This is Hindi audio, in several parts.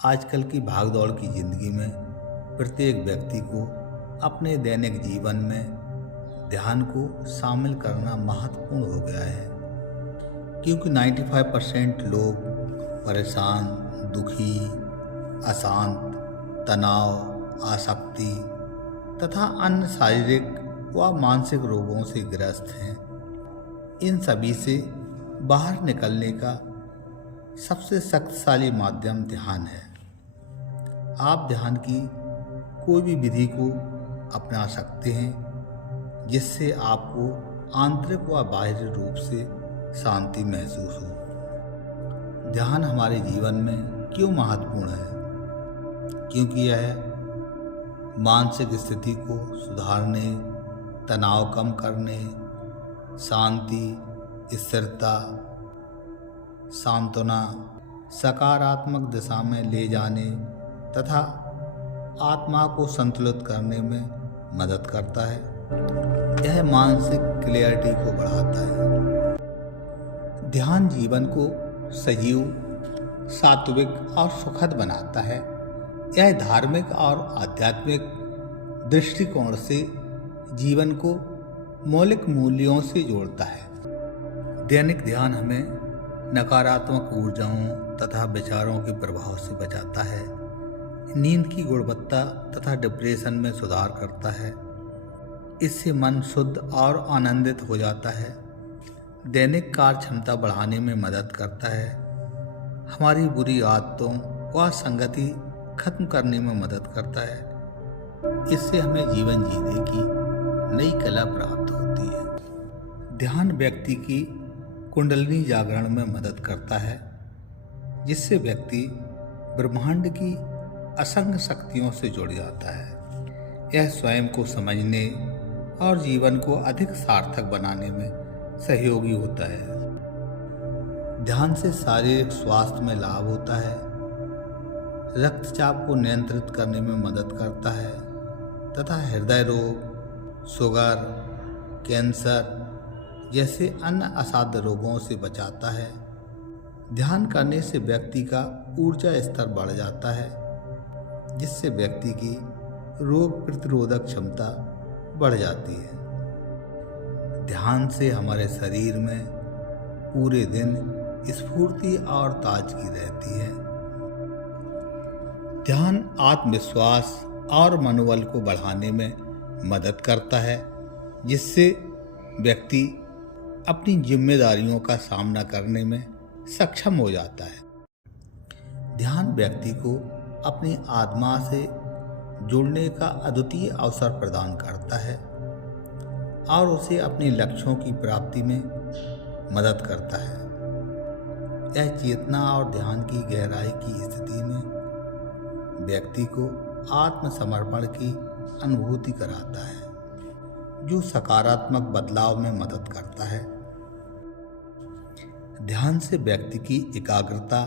आजकल की भागदौड़ की ज़िंदगी में प्रत्येक व्यक्ति को अपने दैनिक जीवन में ध्यान को शामिल करना महत्वपूर्ण हो गया है, क्योंकि 95% लोग परेशान, दुखी, अशांत, तनाव, आसक्ति तथा अन्य शारीरिक व मानसिक रोगों से ग्रस्त हैं। इन सभी से बाहर निकलने का सबसे शक्तिशाली माध्यम ध्यान है। आप ध्यान की कोई भी विधि को अपना सकते हैं जिससे आपको आंतरिक व बाहरी रूप से शांति महसूस हो। ध्यान हमारे जीवन में क्यों महत्वपूर्ण है? क्योंकि यह मानसिक स्थिति को सुधारने, तनाव कम करने, शांति, स्थिरता, सांत्वना, सकारात्मक दिशा में ले जाने तथा आत्मा को संतुलित करने में मदद करता है। यह मानसिक क्लैरिटी को बढ़ाता है। ध्यान जीवन को सजीव, सात्विक और सुखद बनाता है। यह धार्मिक और आध्यात्मिक दृष्टिकोण से जीवन को मौलिक मूल्यों से जोड़ता है। दैनिक ध्यान हमें नकारात्मक ऊर्जाओं तथा विचारों के प्रभाव से बचाता है, नींद की गुणवत्ता तथा डिप्रेशन में सुधार करता है। इससे मन शुद्ध और आनंदित हो जाता है। दैनिक कार्य क्षमता बढ़ाने में मदद करता है। हमारी बुरी आदतों व संगति खत्म करने में मदद करता है। इससे हमें जीवन जीने की नई कला प्राप्त होती है। ध्यान व्यक्ति की कुंडलिनी जागरण में मदद करता है, जिससे व्यक्ति ब्रह्मांड की असंख्य शक्तियों से जुड़ जाता है। यह स्वयं को समझने और जीवन को अधिक सार्थक बनाने में सहयोगी होता है। ध्यान से शारीरिक स्वास्थ्य में लाभ होता है। रक्तचाप को नियंत्रित करने में मदद करता है तथा हृदय रोग, शुगर, कैंसर जैसे अन्य असाध्य रोगों से बचाता है। ध्यान करने से व्यक्ति का ऊर्जा स्तर बढ़ जाता है, जिससे व्यक्ति की रोग प्रतिरोधक क्षमता बढ़ जाती है। ध्यान से हमारे शरीर में पूरे दिन स्फूर्ति और ताजगी रहती है। ध्यान आत्मविश्वास और मनोबल को बढ़ाने में मदद करता है, जिससे व्यक्ति अपनी जिम्मेदारियों का सामना करने में सक्षम हो जाता है। ध्यान व्यक्ति को अपनी आत्मा से जुड़ने का अद्वितीय अवसर प्रदान करता है और उसे अपने लक्ष्यों की प्राप्ति में मदद करता है। यह चेतना और ध्यान की गहराई की स्थिति में व्यक्ति को आत्मसमर्पण की अनुभूति कराता है, जो सकारात्मक बदलाव में मदद करता है। ध्यान से व्यक्ति की एकाग्रता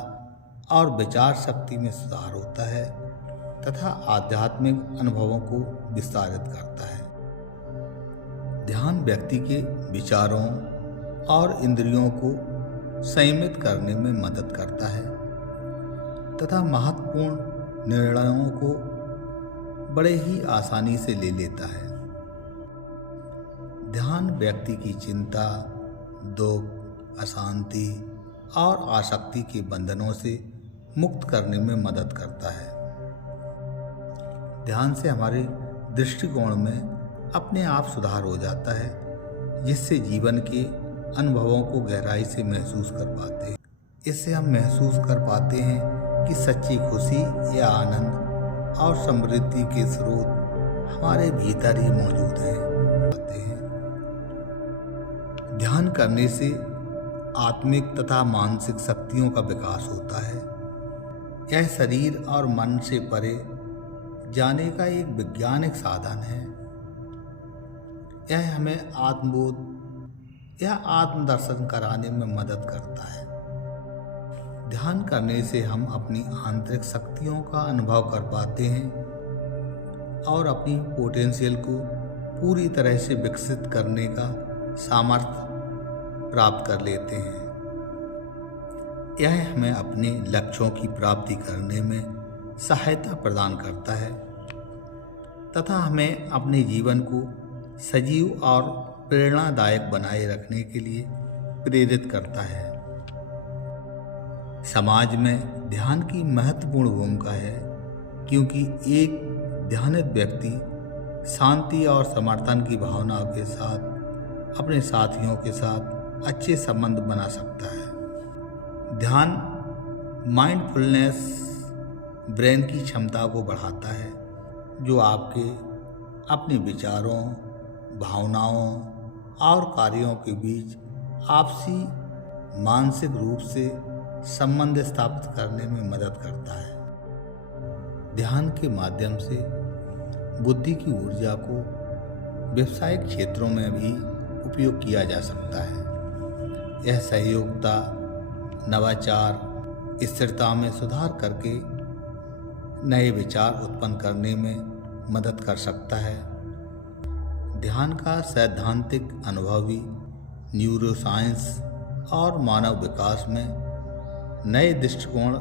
और विचार शक्ति में सुधार होता है तथा आध्यात्मिक अनुभवों को विस्तारित करता है। ध्यान व्यक्ति के विचारों और इंद्रियों को संयमित करने में मदद करता है तथा महत्वपूर्ण निर्णयों को बड़े ही आसानी से ले लेता है। ध्यान व्यक्ति की चिंता, दुख, अशांति और आसक्ति के बंधनों से मुक्त करने में मदद करता है। ध्यान से हमारे दृष्टिकोण में अपने आप सुधार हो जाता है, जिससे जीवन के अनुभवों को गहराई से महसूस कर पाते हैं। इससे हम महसूस कर पाते हैं कि सच्ची खुशी या आनंद और समृद्धि के स्रोत हमारे भीतर ही मौजूद हैं। ध्यान करने से आत्मिक तथा मानसिक शक्तियों का विकास होता है। यह शरीर और मन से परे जाने का एक वैज्ञानिक साधन है। यह हमें आत्मबोध या आत्मदर्शन कराने में मदद करता है। ध्यान करने से हम अपनी आंतरिक शक्तियों का अनुभव कर पाते हैं और अपनी पोटेंशियल को पूरी तरह से विकसित करने का सामर्थ्य प्राप्त कर लेते हैं। यह हमें अपने लक्ष्यों की प्राप्ति करने में सहायता प्रदान करता है तथा हमें अपने जीवन को सजीव और प्रेरणादायक बनाए रखने के लिए प्रेरित करता है। समाज में ध्यान की महत्वपूर्ण भूमिका है क्योंकि एक ध्यानित व्यक्ति शांति और समर्थन की भावनाओं के साथ अपने साथियों के साथ अच्छे संबंध बना सकता है। ध्यान माइंडफुलनेस ब्रेन की क्षमता को बढ़ाता है जो आपके अपने विचारों, भावनाओं और कार्यों के बीच आपसी मानसिक रूप से संबंध स्थापित करने में मदद करता है। ध्यान के माध्यम से बुद्धि की ऊर्जा को व्यावसायिक क्षेत्रों में भी उपयोग किया जा सकता है। यह सहयोगिता, नवाचार, स्थिरता में सुधार करके नए विचार उत्पन्न करने में मदद कर सकता है। ध्यान का सैद्धांतिक अनुभव भी न्यूरोसाइंस और मानव विकास में नए दृष्टिकोण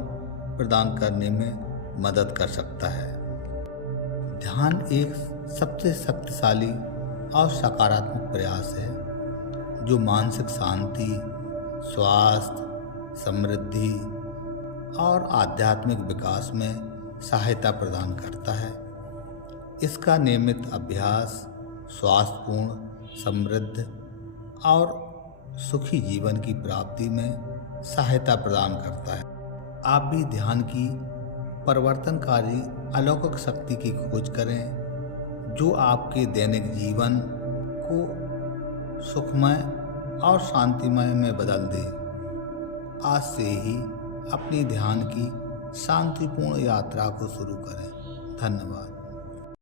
प्रदान करने में मदद कर सकता है। ध्यान एक सबसे शक्तिशाली और सकारात्मक प्रयास है जो मानसिक शांति, स्वास्थ्य, समृद्धि और आध्यात्मिक विकास में सहायता प्रदान करता है। इसका नियमित अभ्यास स्वास्थ्यपूर्ण, समृद्ध और सुखी जीवन की प्राप्ति में सहायता प्रदान करता है। आप भी ध्यान की परिवर्तनकारी अलौकिक शक्ति की खोज करें जो आपके दैनिक जीवन को सुखमय और शांतिमय में बदल दे। आज से ही अपनी ध्यान की शांतिपूर्ण यात्रा को शुरू करें। धन्यवाद।